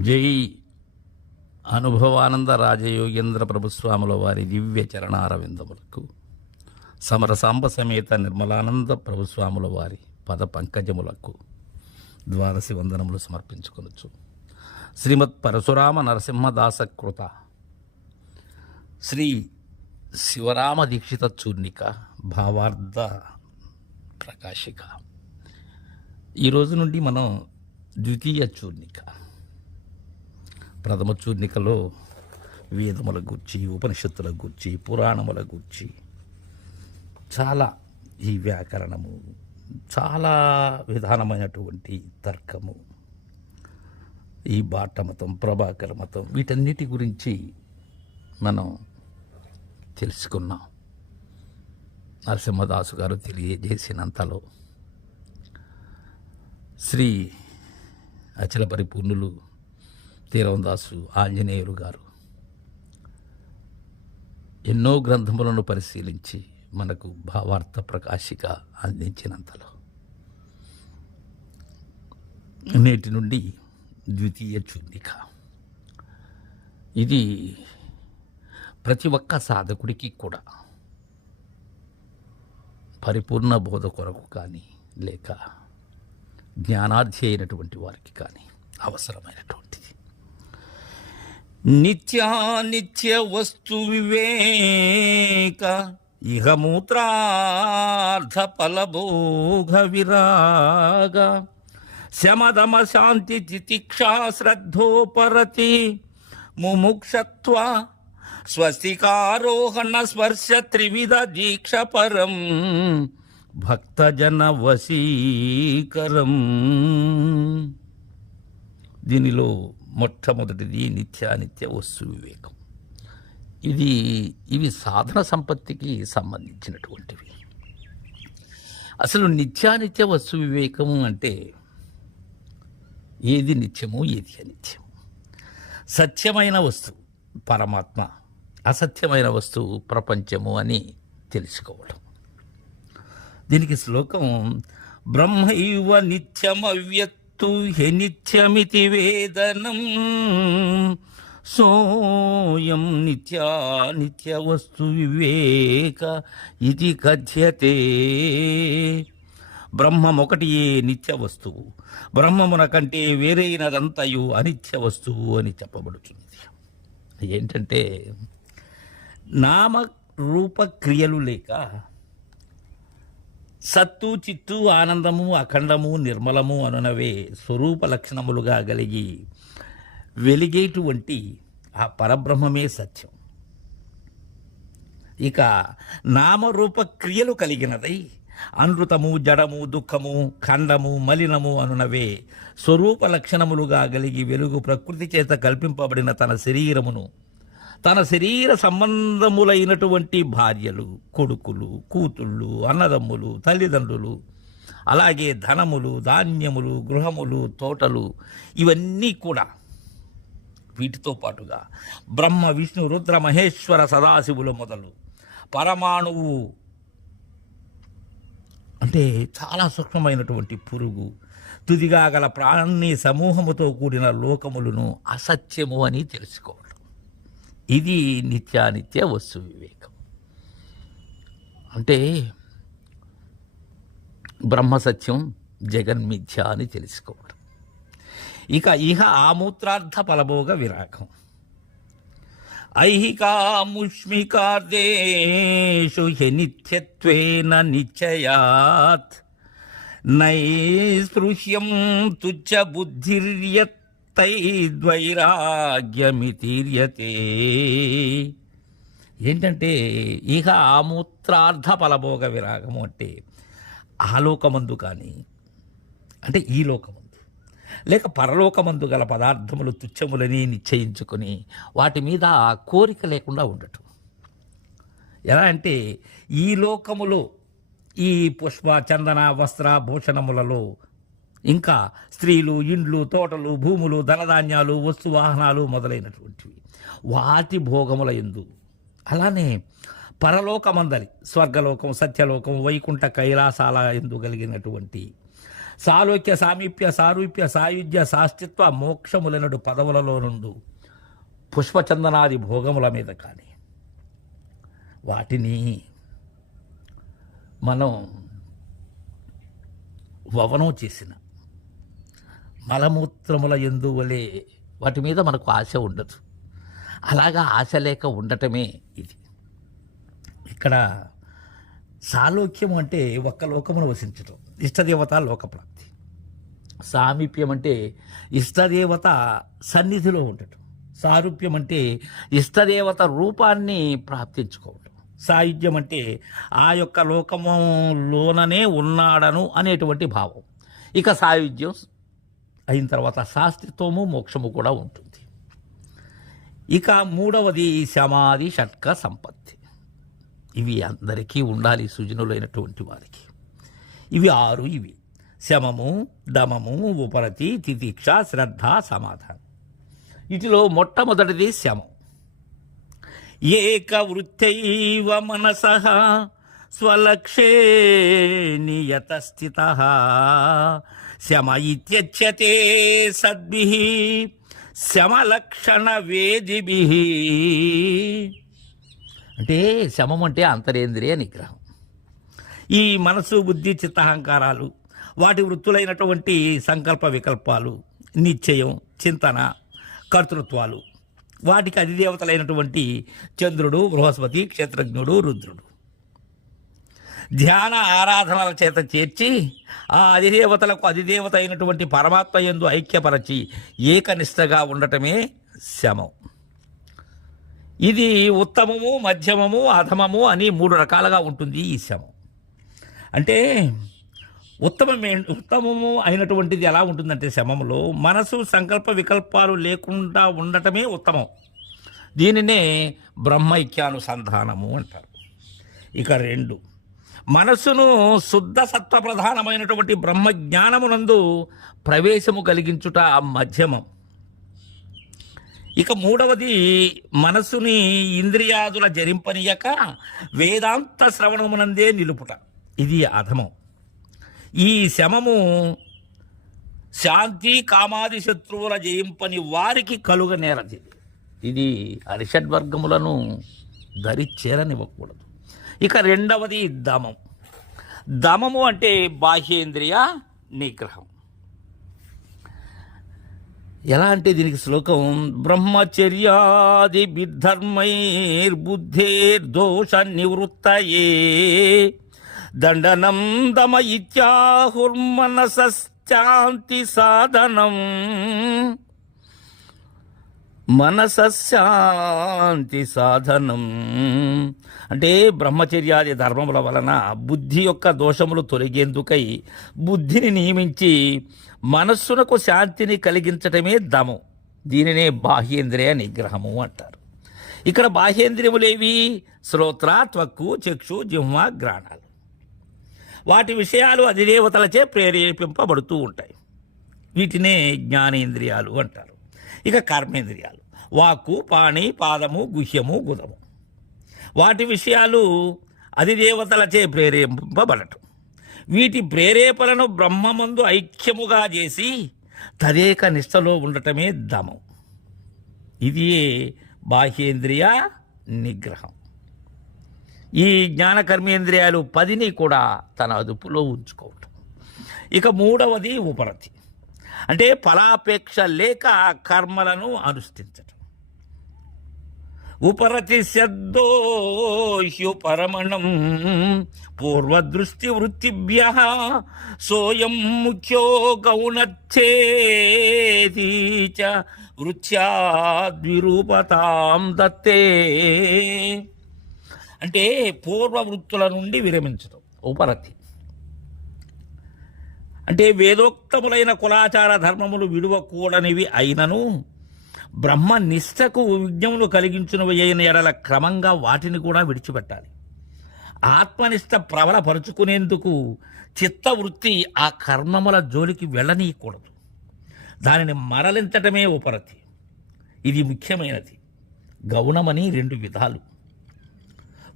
జై అనుభవానంద రాజయోగేంద్ర ప్రభుస్వాముల వారి దివ్య చరణారవిందములకు సమరసాంబ సమేత నిర్మలానంద ప్రభుస్వాముల వారి పద పంకజములకు ద్వాదశి వందనములు సమర్పించుకొనొచ్చు శ్రీమద్ పరశురామ నరసింహదాస కృత శ్రీ శివరామ దీక్షిత చూర్ణిక భావార్థ ప్రకాశిక. ఈరోజు నుండి మనం ద్వితీయ చూర్ణిక. ప్రథమ చూర్ణికలో వేదముల గుర్చి ఉపనిషత్తుల గుర్చి పురాణముల గుర్చి చాలా ఈ వ్యాకరణము చాలా విధానమైనటువంటి తర్కము ఈ బాట మతం ప్రభాకర మతం వీటన్నిటి గురించి మనం తెలుసుకున్నాం. నరసింహదాసు గారు తెలియజేసినంతలో శ్రీ అచల పరిపూర్ణులు తీరందాసు ఆంజనేయులు గారు. ఎన్నో గ్రంథములను పరిశీలించి మనకు భావార్థ ప్రకాశిక అందించినంతలో. నేటి నుండి ద్వితీయ చుందిక ఇది ప్రతి ఒక్క సాధకుడికి కూడా పరిపూర్ణ బోధ కొరకు కానీ లేక జ్ఞానార్థి అయినటువంటి వారికి కానీ అవసరమైనటువంటిది. నిత్యానిత్య వస్తు వివేక ఇహ మూత్రార్థ ఫలభోగ విరాగ శమదమ శాంతి తితిక్షా శ్రద్ధోపరతి ముముక్షత్వ స్వస్తికారోహణ స్పర్శ త్రివిధ దీక్ష పరం భక్తజన వశీకరం. దీనిలో మొట్టమొదటిది నిత్యానిత్య వస్తు వివేకం. ఇది ఇవి సాధన సంపత్తికి సంబంధించినటువంటివి. అసలు నిత్యానిత్య వస్తు వివేకము అంటే ఏది నిత్యము ఏది అనిత్యము? సత్యమైన వస్తువు పరమాత్మ అసత్యమైన వస్తువు ప్రపంచము అని తెలుసుకోవడం. దీనికి శ్లోకం బ్రహ్మైవ నిత్యమవ్యత్తు హె నిత్యమితి వేదనం. సోయం నిత్యా నిత్య వస్తు వివేక ఇది కథ్యతే. బ్రహ్మం ఒకటియే నిత్య వస్తువు? బ్రహ్మమున కంటే వేరైనదంతయు అనిత్య వస్తువు అని చెప్పబడుతుంది ఏంటంటే నామ రూపక్రియలు లేక సత్తు చిత్తు ఆనందము అఖండము నిర్మలము అనునవే స్వరూప లక్షణములుగా కలిగి వెలిగేటువంటి ఆ పరబ్రహ్మమే సత్యం. ఇక నామరూప క్రియలు కలిగినదై అనృతము జడము దుఃఖము ఖండము మలినము అనునవే స్వరూప లక్షణములుగా కలిగి వెలుగు ప్రకృతి చేత కల్పింపబడిన తన శరీరమును తన శరీర సంబంధములైనటువంటి భార్యలు కొడుకులు కూతుళ్ళు అన్నదమ్ములు తల్లిదండ్రులు అలాగే ధనములు ధాన్యములు గృహములు తోటలు ఇవన్నీ కూడా వీటితో పాటుగా బ్రహ్మ విష్ణు రుద్ర మహేశ్వర సదాశివులు మొదలు పరమాణువు అంటే చాలా సూక్ష్మమైనటువంటి పురుగు తుదిగా గల ప్రాణి సమూహముతో కూడిన లోకములను అసత్యము అని తెలుసుకోవడం. ఇది నిత్యానిత్య వస్తు వివేకం. అంటే బ్రహ్మసత్యం జగన్మిథ్య అని తెలుసుకోవడం. ఇక ఇహ ఆమూత్రార్థ ఫలభోగ విరాగం. ఐహికాముష్మికార్దేషు నిత్యత్వేన నిశ్చయాత్. నైస్పృశ్యం తుచ్చ బుద్ధిర్యత్తైద్వైరాగ్యమితీర్యతే ఏంటంటే ఇహ ఆమూత్రార్థ ఫలభోగ విరాగము అంటే ఆలోకమందు కానీ అంటే ఈ లోకమందు. లేక పరలోకమందు గల పదార్థములు తుచ్చములని నిశ్చయించుకొని వాటి మీద కోరిక లేకుండా ఉండటం. ఎలా అంటే ఈ లోకములో ఈ పుష్ప చందన వస్త్ర భూషణములలో ఇంకా స్త్రీలు ఇండ్లు తోటలు భూములు ధనధాన్యాలు వస్తు వాహనాలు మొదలైనటువంటివి. వాతి భోగముల ఎందు. అలానే పరలోకమందరి స్వర్గలోకం సత్యలోకం వైకుంఠ కైలాసాల ఎందు కలిగినటువంటి సాలోక్య సామీప్య సారూప్య సాయుధ్య సాస్తిత్వ మోక్షములనడు పదవులలో నుండు పుష్పచందనాది భోగముల మీద కానీ వాటిని మనం వవనం చేసిన మలమూత్రముల ఎందువలే వాటి మీద మనకు ఆశ ఉండదు. అలాగా ఆశ లేక ఉండటమే ఇది. ఇక్కడ సాలోక్యం అంటే ఒక్క లోకమును వసించటం. ఇష్టదేవత లోకప్రాప్తి. సామీప్యం అంటే ఇష్టదేవత సన్నిధిలో ఉండటం. సారూప్యం అంటే ఇష్టదేవత రూపాన్ని ప్రాప్తించుకోవటం. సాయుధ్యం అంటే ఆ యొక్క లోకములోననే ఉన్నాడను అనేటువంటి భావం. ఇక సాయుధ్యం అయిన తర్వాత శాస్త్రిత్వము మోక్షము కూడా ఉంటుంది. ఇక మూడవది సమాధి షట్క సంపత్తి. ఇవి అందరికీ ఉండాలి సుజనులైనటువంటి వారికి. ఇవి ఆరు ఇవి. శమము దమము ఉపరతి తితిక్ష శ్రద్ధ సమాధానం. వీటిలో మొట్టమొదటిది శమం ఏక వృత్తైవ మనస స్వలక్షే నియత స్థిత శమ ఇత్యచ్యతే సద్భి శమలక్షణ వేదిభి. అంటే శమం అంటే అంతరేంద్రియ నిగ్రహం. ఈ మనసు బుద్ధి చిత్తహంకారాలు వాటి వృత్తులైనటువంటి సంకల్ప వికల్పాలు నిశ్చయం చింతన కర్తృత్వాలు వాటికి అధిదేవతలైనటువంటి చంద్రుడు బృహస్పతి క్షేత్రజ్ఞుడు రుద్రుడు. ధ్యాన ఆరాధనల చేత చేర్చి ఆ అధిదేవతలకు అధిదేవత అయినటువంటి పరమాత్మ యందు ఐక్యపరచి ఏకనిష్టగా ఉండటమే శమం. ఇది ఉత్తమము మధ్యమము అధమము అని మూడు రకాలుగా ఉంటుంది ఈ శమం. అంటే ఉత్తమమే ఉత్తమము అయినటువంటిది ఎలా ఉంటుందంటే శమములో మనసు సంకల్ప వికల్పాలు లేకుండా ఉండటమే ఉత్తమం. దీనినే బ్రహ్మైక్యానుసంధానము అంటారు. ఇక రెండు మనస్సును శుద్ధ సత్వ ప్రధానమైనటువంటి బ్రహ్మజ్ఞానమునందు ప్రవేశము కలిగించుట మధ్యమం. ఇక మూడవది మనస్సుని ఇంద్రియాదుల జరింపనీయక వేదాంత శ్రవణమునందే నిలుపుట. ఇది అధమం. ఈ శమము శాంతి కామాది శత్రువుల జయింపని వారికి కలుగనేరది. ఇది అరిషడ్వర్గములను దరి చేరనివ్వకూడదు ఇక రెండవది దమం. దమము అంటే బాహ్యేంద్రియ నిగ్రహం. ఎలా అంటే దీనికి శ్లోకం బ్రహ్మచర్యాది దోష నివృత్తయే. దండనం దమ ఇత్యాహుర్మనశాంతి సాధనం. మనసశాంతి సాధనం. అంటే బ్రహ్మచర్యాది ధర్మముల వలన బుద్ధి యొక్క దోషములు తొలగేందుకై బుద్ధిని నియమించి మనస్సునకు శాంతిని కలిగించటమే దమం. దీనినే బాహ్యేంద్రియ నిగ్రహము అంటారు. ఇక్కడ బాహ్యేంద్రియములేవి? శ్రోత్ర త్వక్కు చక్షు జిహ్వ గ్రాణాలు వాటి విషయాలు అధిదేవతలచే ప్రేరేపింపబడుతూ ఉంటాయి. వీటినే జ్ఞానేంద్రియాలు అంటారు. ఇక కర్మేంద్రియాలు. వాక్కు పాణి పాదము గుహ్యము గుదము. వాటి విషయాలు అధిదేవతలచే ప్రేరేపింపబడటం. వీటి ప్రేరేపణను బ్రహ్మమందు ఐక్యముగా చేసి తదేక నిష్టలో ఉండటమే దమం. ఇది బాహ్యేంద్రియ నిగ్రహం. ఈ జ్ఞాన కర్మేంద్రియాలు పదిని కూడా తన అదుపులో ఉంచుకోవటం. ఇక మూడవది ఉపరతి. అంటే ఫలాపేక్ష లేక కర్మలను అనుష్ఠించటం. ఉపరతి శబ్దోహ్యుపరమణం పూర్వదృష్టి వృత్తిభ్య సోయం ముఖ్యో గౌణచ్చేది చ వృత్యాద్విరూపతాం దత్తే. అంటే పూర్వ వృత్తుల నుండి విరమించడం ఉపరతి. అంటే వేదోక్తములైన కులాచార ధర్మములు విడువకూడనివి అయినను బ్రహ్మ నిష్టకు విజ్ఞమును కలిగించినవి అయిన ఎడల క్రమంగా వాటిని కూడా విడిచిపెట్టాలి. ఆత్మనిష్ట ప్రబలపరుచుకునేందుకు చిత్తవృత్తి ఆ కర్మముల జోలికి వెళ్ళనీయకూడదు. దానిని మరలించటమే ఉపరతి. ఇది ముఖ్యమైనది. గౌణమని రెండు విధాలు.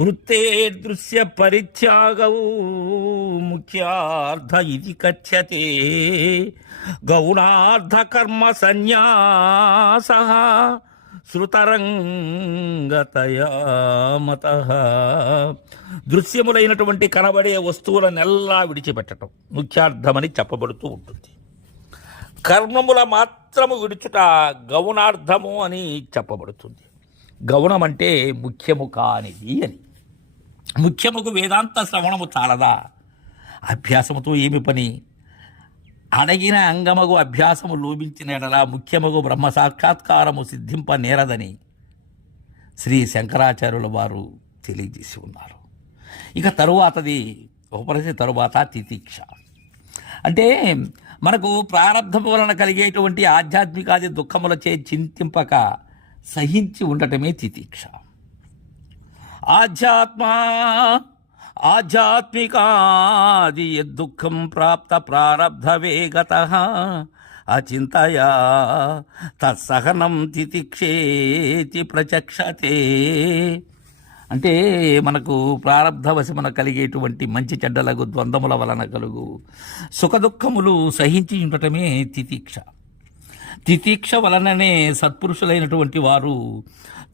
వృత్తే దృశ్య పరిత్యాగౌ ముఖ్యార్థ ఇది కథ్యతే. గౌణార్థ కర్మ సన్యాస శృతరంగతయా మత. దృశ్యములైనటువంటి కనబడే వస్తువులనెల్లా విడిచిపెట్టడం ముఖ్యార్థమని చెప్పబడుతూ ఉంటుంది. కర్మముల మాత్రము విడుచుట గౌణార్థము అని చెప్పబడుతుంది. గౌణం అంటే ముఖ్యము కానిది అని. ముఖ్యముకు వేదాంత శ్రవణము చాలదా? అభ్యాసముతో ఏమి పని? అడగిన అంగమగు అభ్యాసము లోపించిన ఎడలా ముఖ్యమగు బ్రహ్మ సాక్షాత్కారము సిద్ధింప నేరదని శ్రీ శంకరాచార్యుల వారు తెలియజేసి ఉన్నారు. ఇక తరువాతది ఉపరిసి తరువాత తితీక్ష. అంటే మనకు ప్రారంధం వలన కలిగేటువంటి ఆధ్యాత్మికాది దుఃఖములచే చింతింపక సహించి ఉండటమే తితీక్ష. ఆధ్యాత్మా ఆధ్యాత్మికాది దుఃఖం ప్రాప్త ప్రారబ్ధ వేగత అచింతయా తత్సహనం తితిక్షేతి ప్రచక్షతే. అంటే మనకు ప్రారంధవశమున కలిగేటువంటి మంచి చెడ్డలకు ద్వంద్వముల వలన కలుగు సుఖదుఖములు సహించి ఉండటమే తితీక్ష. తితీక్ష వలననే సత్పురుషులైనటువంటి వారు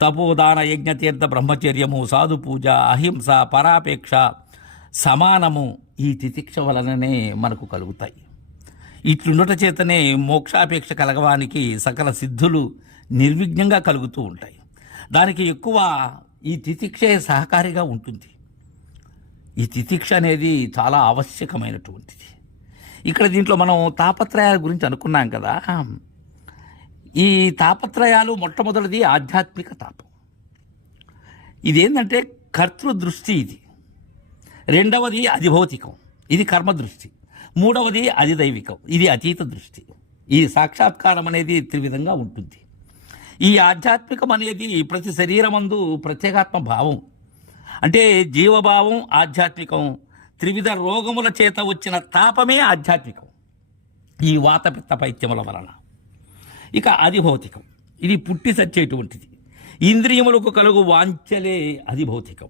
తపోదాన యజ్ఞతీర్థ బ్రహ్మచర్యము సాధు పూజ అహింస పరాపేక్ష సమానము ఈ తితిక్ష వలననే మనకు కలుగుతాయి. ఇట్లుండట చేతనే మోక్షాపేక్ష కలగవానికి సకల సిద్ధులు నిర్విఘ్నంగా కలుగుతూ ఉంటాయి. దానికి ఎక్కువ ఈ తితిక్షే సహకారిగా ఉంటుంది. ఈ తితిక్ష అనేది చాలా ఆవశ్యకమైనటువంటిది. ఇక్కడ దీంట్లో మనం తాపత్రయాల గురించి అనుకున్నాం కదా. ఈ తాపత్రయాలు మొట్టమొదటిది ఆధ్యాత్మిక తాపం. ఇదేంటంటే కర్తృ దృష్టి ఇది. రెండవది అధిభౌతికం. ఇది కర్మ దృష్టి మూడవది అధిదైవికం. ఇది అతీత దృష్టి ఈ సాక్షాత్కారం అనేది త్రివిధంగా ఉంటుంది. ఈ ఆధ్యాత్మికం అనేది ప్రతి శరీరమందు ప్రత్యేగాత్మ భావం. అంటే జీవభావం ఆధ్యాత్మికం. త్రివిధ రోగముల చేత వచ్చిన తాపమే ఆధ్యాత్మికం. ఈ వాతపిత్త పైత్యముల వలన. ఇక అది భౌతికం. ఇది పుట్టి సచ్చేటువంటిది. ఇంద్రియములకు కలుగు వాంఛలే అది భౌతికం.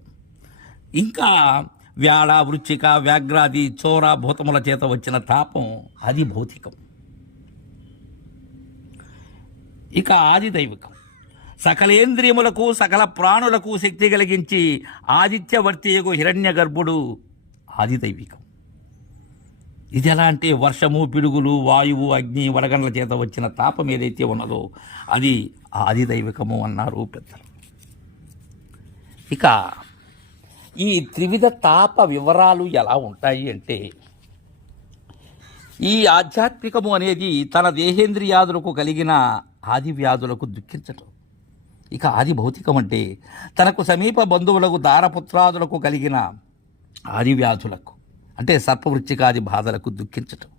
ఇంకా వ్యాళ వృచ్చిక వ్యాఘ్రాది చోర భూతముల చేత వచ్చిన తాపం అది భౌతికం. ఇక ఆది దైవికం. సకలేంద్రియములకు సకల ప్రాణులకు శక్తి కలిగించి ఆదిత్యవర్తియకు హిరణ్య గర్భుడు ఆది దైవికం. ఇది ఎలా అంటే వర్షము పిడుగులు వాయువు అగ్ని వడగండ్ల చేత వచ్చిన తాపం ఏదైతే ఉన్నదో అది ఆది దైవికము అన్నారు పెద్దలు. ఇక ఈ త్రివిధ తాప వివరాలు ఎలా ఉంటాయి అంటే ఈ ఆధ్యాత్మికము అనేది తన దేహేంద్రియాదులకు కలిగిన ఆది వ్యాధులకు దుఃఖించటం ఇక ఆది భౌతికం అంటే తనకు సమీప బంధువులకు దారపుత్రాదులకు కలిగిన ఆది వ్యాధులకు. అంటే సర్పవృచ్చికాది బాధలకు దుఃఖించటం.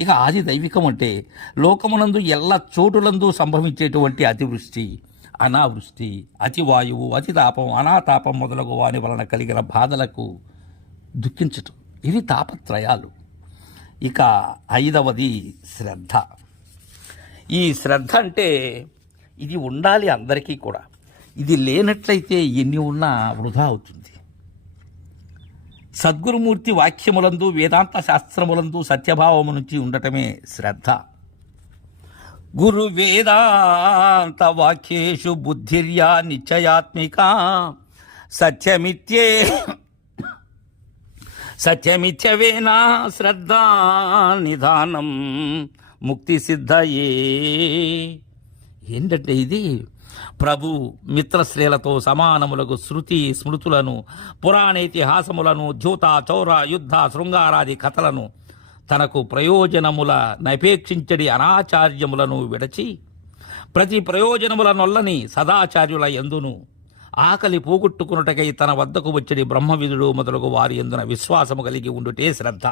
ఇక ఆది దైవికం అంటే లోకమునందు ఎల్ల చోటులందు సంభవించేటువంటి అతివృష్టి అనావృష్టి అతివాయువు అతితాపం అనాతాపం మొదలగు వాని వలన కలిగిన బాధలకు దుఃఖించటం. ఇవి తాపత్రయాలు. ఇక ఐదవది శ్రద్ధ. ఈ శ్రద్ధ అంటే ఇది ఉండాలి అందరికీ కూడా. ఇది లేనట్లయితే ఎన్ని ఉన్నా వృధా అవుతుంది. సద్గురుమూర్తి వాక్యములందు వేదాంత శాస్త్రములందు సత్యభావము నుంచి ఉండటమే శ్రద్ధ. గురు వేదాంత వాక్యేషు బుద్ధిర్యా నిశ్చయాత్మిక. సత్యమిత్యే సత్యమిత్యవేనా శ్రద్ధ నిధానం ముక్తి సిద్ధయే. ఏంటంటే ఇది ప్రభు మిత్రశ్రేలతో సమానములకు శృతి స్మృతులను పురాణేతిహాసములను జ్యోత చౌర యుద్ధ శృంగారాది కథలను తనకు ప్రయోజనముల నపేక్షించడి అనాచార్యములను విడచి ప్రతి ప్రయోజనముల నొల్లని సదాచార్యుల ఎందును ఆకలి పోగొట్టుకున్నటకై తన వద్దకు వచ్చడి బ్రహ్మవిధుడు మొదలగు వారి ఎందున విశ్వాసము కలిగి ఉండుటే శ్రద్ధ.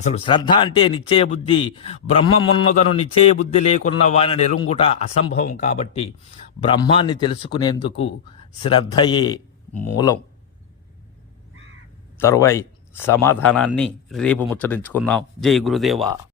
అసలు శ్రద్ధ అంటే నిశ్చయ బుద్ధి బ్రహ్మమున్నదను నిశ్చయ బుద్ధి లేకున్న వాని ఎరుంగుట అసంభవం కాబట్టి బ్రహ్మాన్ని తెలుసుకునేందుకు శ్రద్ధయే మూలం. తరువాయి సమాధానాన్ని రేపు ముచ్చరించుకుందాం. జై గురుదేవా.